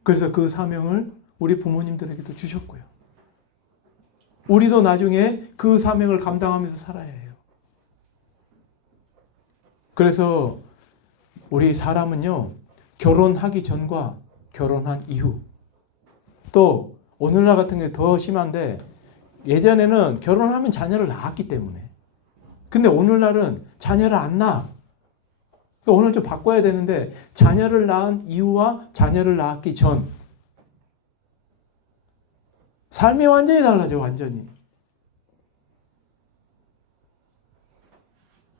그래서 그 사명을 우리 부모님들에게도 주셨고요. 우리도 나중에 그 사명을 감당하면서 살아야 해요. 그래서 우리 사람은요, 결혼하기 전과 결혼한 이후, 또 오늘날 같은 게 더 심한데, 예전에는 결혼하면 자녀를 낳았기 때문에. 근데 오늘날은 자녀를 안 낳아. 그러니까 오늘 좀 바꿔야 되는데, 자녀를 낳은 이후와 자녀를 낳기 전. 삶이 완전히 달라져, 완전히.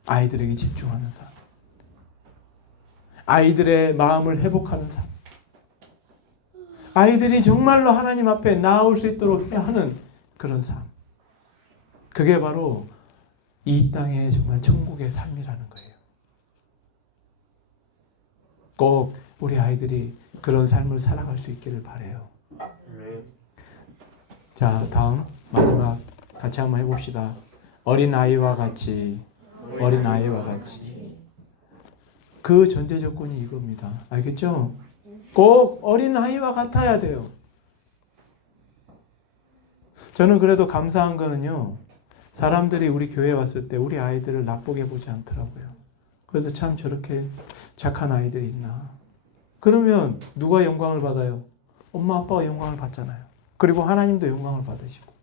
아이들에게 집중하는 삶. 아이들의 마음을 회복하는 삶. 아이들이 정말로 하나님 앞에 나올 수 있도록 하는 그런 삶. 그게 바로 이 땅의 정말 천국의 삶이라는 거예요. 꼭 우리 아이들이 그런 삶을 살아갈 수 있기를 바라요. 자, 다음 마지막 같이 한번 해봅시다. 어린아이와 같이, 어린아이와 같이. 그 전제 조건이 이겁니다. 알겠죠? 꼭 어린아이와 같아야 돼요. 저는 그래도 감사한 거는요, 사람들이 우리 교회에 왔을 때 우리 아이들을 나쁘게 보지 않더라고요. 그래서 참 저렇게 착한 아이들이 있나. 그러면 누가 영광을 받아요? 엄마 아빠가 영광을 받잖아요. 그리고 하나님도 영광을 받으시고.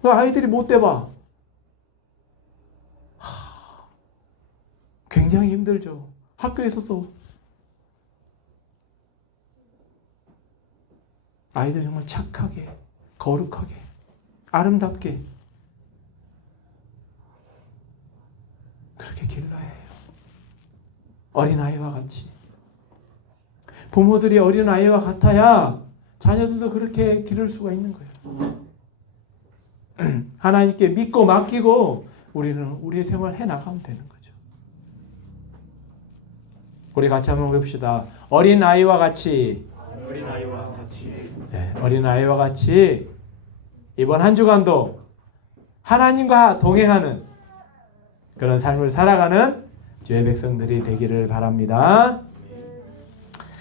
그 아이들이 못돼 봐. 굉장히 힘들죠. 학교에서도 아이들 정말 착하게, 거룩하게, 아름답게 그렇게 길러야 해요. 어린아이와 같이. 부모들이 어린아이와 같아야 자녀들도 그렇게 기를 수가 있는 거예요. 하나님께 믿고 맡기고 우리는 우리의 생활을 해나가면 되는 거죠. 우리 같이 한번 해봅시다. 어린아이와 같이. 어린아이와 같이. 네, 어린아이와 같이 이번 한 주간도 하나님과 동행하는 그런 삶을 살아가는 주의 백성들이 되기를 바랍니다.